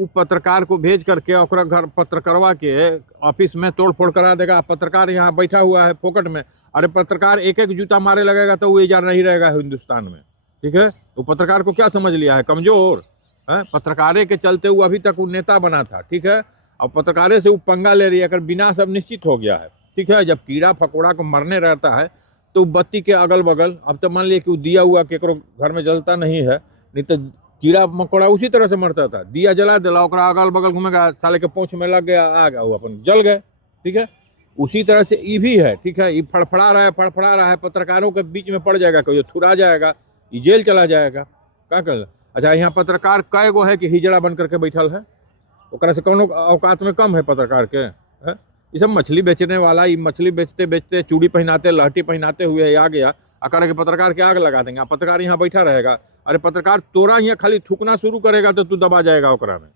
वो पत्रकार को भेज करके ओकरा घर पत्रकारवा के ऑफिस में तोड़ फोड़ करा देगा। पत्रकार यहाँ बैठा हुआ है फोकट में, अरे पत्रकार एक एक जूता मारे लगेगा तो वो इजार नहीं रहेगा हिंदुस्तान में। ठीक है, तो पत्रकार को क्या समझ लिया है, कमजोर है। पत्रकारे के चलते वो अभी तक वो नेता बना था। ठीक है, अब पत्रकारे से वो पंगा ले रही है, अगर विनाश अब निश्चित हो गया है। ठीक है, जब कीड़ा फकोड़ा को मरने रहता है तो बत्ती के अगल बगल, अब तो मान लिया कि वो दिया हुआ केकरो घर में जलता नहीं है, नहीं तो कीड़ा मकोड़ा उसी तरह से मरता था। दिया जला दिला, ओकरा अगल बगल घूमेगा, साले के पूंछ में लग गया, आ गया, वो अपन जल गए। ठीक है, उसी तरह से ये भी है। ठीक है, ये फड़फड़ा रहा है, पत्रकारों के बीच में पड़ जाएगा, कोई थुरा जाएगा, ये जेल चला जाएगा। क्या कर, अच्छा यहाँ पत्रकार कई गो है कि हिजड़ा बन करके बैठल है, ओकरा से कौन औकात में कम है पत्रकार के है? ये सब मछली बेचने वाला, ये मछली बेचते बेचते चूड़ी पहनाते लहठी पहनाते हुए आ गया, अकर के पत्रकार के आग लगा देंगे। पत्रकार यहाँ बैठा रहेगा, अरे पत्रकार तोरा यहाँ खाली थूकना शुरू करेगा तो तू दबा जाएगा ओकरा में।